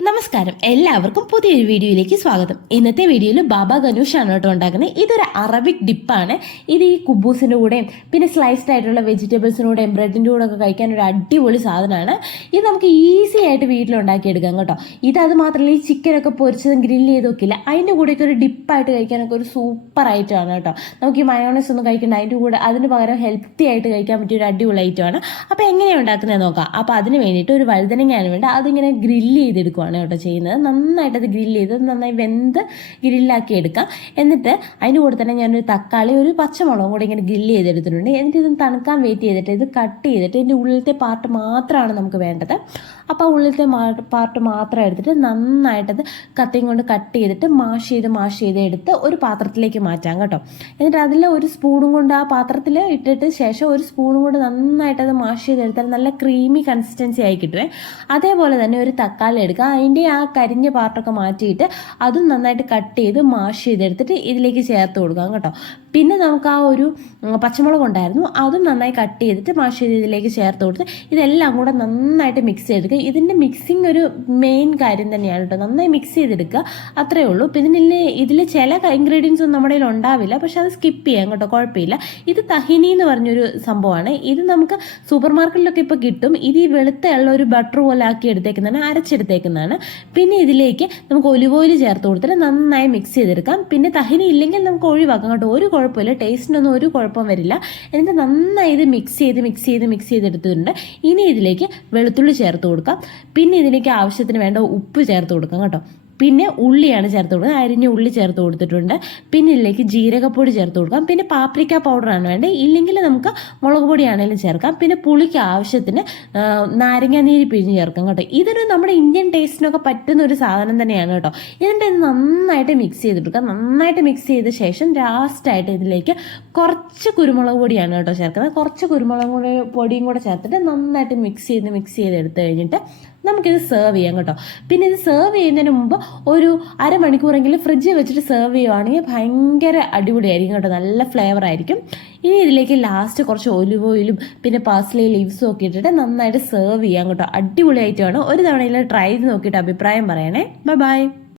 നമസ്കാരം. എല്ലാവർക്കും പുതിയൊരു വീഡിയോയിലേക്ക് സ്വാഗതം. ഇന്നത്തെ വീഡിയോയിൽ ബാബ ഗനൂഷ് ആണ് കേട്ടോ ഉണ്ടാക്കുന്നത്. ഇതൊരു അറബിക് ഡിപ്പാണ്. ഇത് ഈ കുബൂസിന്റെ കൂടെയും പിന്നെ സ്ലൈസ്ഡ് ആയിട്ടുള്ള വെജിറ്റബിൾസിന്റെ കൂടെയും ബ്രെഡിന്റെ കൂടെ ഒക്കെ കഴിക്കാൻ ഒരു അടിപൊളി സാധനമാണ്. ഇത് നമുക്ക് ഈസി ആയിട്ട് വീട്ടിലുണ്ടാക്കിയെടുക്കാം കേട്ടോ. ഇത് അത് മാത്രമല്ല ഈ ചിക്കനൊക്കെ പൊരിച്ചതും ഗ്രില്ല് ചെയ്തൊക്കെ ഇല്ല. അതിന്റെ കൂടെയൊക്കെ ഒരു ഡിപ്പായിട്ട് കഴിക്കാനൊക്കെ ഒരു സൂപ്പർ ഐറ്റമാണ് കേട്ടോ. നമുക്ക് ഈ മയോണൈസ് ഒന്നും കഴിക്കേണ്ട. അതിന്റെ കൂടെ അതിന് പകരം ഹെൽത്തി ആയിട്ട് കഴിക്കാൻ പറ്റിയ ഒരു അടിപൊളി ഐറ്റമാണ് അപ്പോൾ എങ്ങനെയാണ് ഉണ്ടാക്കുന്നത് നോക്കാം. അപ്പോൾ അതിന് വേണ്ടിയിട്ട് ഒരു വഴുതനങ്ങയാണ് വേണ്ട അതിങ്ങനെ ഗ്രില്ല് ചെയ്തെടുക്കുവാണ് കേട്ടോ ചെയ്യുന്നത്. നന്നായിട്ട് അത് ഗ്രില്ല് ചെയ്ത് നന്നായി വെന്ത് ഗ്രില്ലാക്കി എടുക്കാം. എന്നിട്ട് അതിന്റെ കൂടെ തന്നെ ഞാനൊരു തക്കാളി ഒരു പച്ചമുളകും കൂടെ ഇങ്ങനെ ഗ്രില്ല് ചെയ്തെടുത്തിട്ടുണ്ട്. എന്നിട്ട് ഇത് തണുക്കാൻ വെയിറ്റ് ചെയ്തിട്ട് ഇത് കട്ട് ചെയ്തിട്ട് ഇതിന്റെ ഉള്ളിലത്തെ പാർട്ട് മാത്രമാണ് നമുക്ക് വേണ്ടത്. അപ്പോൾ ആ ഉള്ളിലത്തെ പാർട്ട് മാത്രം എടുത്തിട്ട് നന്നായിട്ടത് കത്തിയും കൊണ്ട് കട്ട് ചെയ്തിട്ട് മാഷ് ചെയ്ത് മാഷ് ചെയ്ത് എടുത്ത് ഒരു പാത്രത്തിലേക്ക് മാറ്റാം കേട്ടോ. എന്നിട്ട് അതിൽ ഒരു സ്പൂണും കൊണ്ട് ആ പാത്രത്തിൽ ഇട്ടിട്ട് ശേഷം ഒരു സ്പൂണും കൊണ്ട് നന്നായിട്ടത് മാഷ് ചെയ്തെടുത്താൽ നല്ല ക്രീമി കൺസിസ്റ്റൻസി ആയി കിട്ടുമേ അതേപോലെ തന്നെ ഒരു തക്കാളി എടുക്കുക. അതിന്റെ ആ കരിഞ്ഞ പാർട്ടൊക്കെ മാറ്റിയിട്ട് അതും നന്നായിട്ട് കട്ട് ചെയ്ത് മാഷ് ചെയ്തെടുത്തിട്ട് ഇതിലേക്ക് ചേർത്ത് കൊടുക്കാം കേട്ടോ. പിന്നെ നമുക്ക് ആ ഒരു പച്ചമുളക് ഉണ്ടായിരുന്നു. അതും നന്നായി കട്ട് ചെയ്തിട്ട് മാഷ് ഇതിലേക്ക് ചേർത്ത് കൊടുത്ത് ഇതെല്ലാം കൂടെ നന്നായിട്ട് മിക്സ് ചെയ്തെടുക്കുക. ഇതിന്റെ മിക്സിങ് ഒരു മെയിൻ കാര്യം തന്നെയാണ് കേട്ടോ. നന്നായി മിക്സ് ചെയ്തെടുക്കുക. അത്രയേ ഉള്ളൂ. പിന്നെ ഇതിൽ ഇതിൽ ചില ഇൻഗ്രീഡിയൻസ് ഒന്നും നമ്മുടെ കയ്യിൽ ഉണ്ടാവില്ല. പക്ഷെ അത് സ്കിപ്പ് ചെയ്യാം കേട്ടോ. കുഴപ്പമില്ല. ഇത് തഹിനി എന്ന് പറഞ്ഞൊരു സംഭവമാണ്. ഇത് നമുക്ക് സൂപ്പർ മാർക്കറ്റിലൊക്കെ ഇപ്പോൾ കിട്ടും. ഇത് ഈ വെളുത്ത ഉള്ള ഒരു ബട്ടർ പോലെ ആക്കി എടുത്തേക്കുന്നതാണ് അരച്ചെടുത്തേക്കുന്നതാണ്. പിന്നെ ഇതിലേക്ക് നമുക്ക് ഒലിവ് ഓയിൽ ചേർത്ത് കൊടുത്തിട്ട് നന്നായി മിക്സ് ചെയ്തെടുക്കാം. പിന്നെ തഹിനി ഇല്ലെങ്കിൽ നമുക്ക് ഒഴിവാക്കാം കേട്ടോ. ഒരു കുഴപ്പമില്ല. ടേസ്റ്റിനൊന്നും ഒരു കുഴപ്പം വരില്ല. എന്നിട്ട് നന്നായി ഇത് മിക്സ് ചെയ്ത് മിക്സ് ചെയ്ത് മിക്സ് ചെയ്തെടുത്തിട്ടുണ്ട് ഇനി ഇതിലേക്ക് വെളുത്തുള്ളി ചേർത്ത് കൊടുക്കാം. പിന്നെ ഇതിലേക്ക് ആവശ്യത്തിന് വേണ്ട ഉപ്പ് ചേർത്ത് കൊടുക്കാം കേട്ടോ. പിന്നെ ഉള്ളിയാണ് ചേർത്ത് കൊടുക്കുന്നത്. അരിഞ്ഞ ഉള്ളി ചേർത്ത് കൊടുത്തിട്ടുണ്ട്. പിന്നെ ഇതിലേക്ക് ജീരകപ്പൊടി ചേർത്ത് കൊടുക്കാം. പിന്നെ പാപ്രിക്ക പൗഡറാണ് വേണ്ടത്. ഇല്ലെങ്കിൽ നമുക്ക് മുളക് പൊടിയാണെങ്കിലും ചേർക്കാം. പിന്നെ പുളിക്ക് ആവശ്യത്തിന് നാരങ്ങാനീര് പിഴിഞ്ഞ് ചേർക്കാം കേട്ടോ. ഇതൊരു നമ്മുടെ ഇന്ത്യൻ ടേസ്റ്റിനൊക്കെ പറ്റുന്ന ഒരു സാധനം തന്നെയാണ് കേട്ടോ. ഇതിന്റെ നന്നായിട്ട് മിക്സ് ചെയ്തെടുക്കാം നന്നായിട്ട് മിക്സ് ചെയ്ത ശേഷം ലാസ്റ്റായിട്ട് ഇതിലേക്ക് കുറച്ച് കുരുമുളക് പൊടിയാണ് കേട്ടോ ചേർക്കുന്നത്. കുറച്ച് കുരുമുളക് പൊടി പൊടിയും കൂടെ ചേർത്തിട്ട് നന്നായിട്ട് മിക്സ് ചെയ്ത് മിക്സ് ചെയ്ത് എടുത്തു കഴിഞ്ഞിട്ട് നമുക്കിത് സെർവ് ചെയ്യാം കേട്ടോ. പിന്നെ ഇത് സെർവ് ചെയ്യുന്നതിന് മുമ്പ് ഒരു അരമണിക്കൂറെങ്കിലും ഫ്രിഡ്ജിൽ വെച്ചിട്ട് സെർവ് ചെയ്യുവാണെങ്കിൽ ഭയങ്കര അടിപൊളിയായിരിക്കും കേട്ടോ. നല്ല ഫ്ലേവർ ആയിരിക്കും. ഇനി ഇതിലേക്ക് ലാസ്റ്റ് കുറച്ച് ഒലിവ് ഓയിലും പിന്നെ പാസ്ലി ലീവ്സും ഒക്കെ ഇട്ടിട്ട് നന്നായിട്ട് സെർവ് ചെയ്യാം കേട്ടോ. അടിപൊളിയായിട്ടാണ് ഒരു തവണയിൽ ട്രൈ ചെയ്ത് നോക്കിയിട്ട് അഭിപ്രായം പറയണേ. Bye bye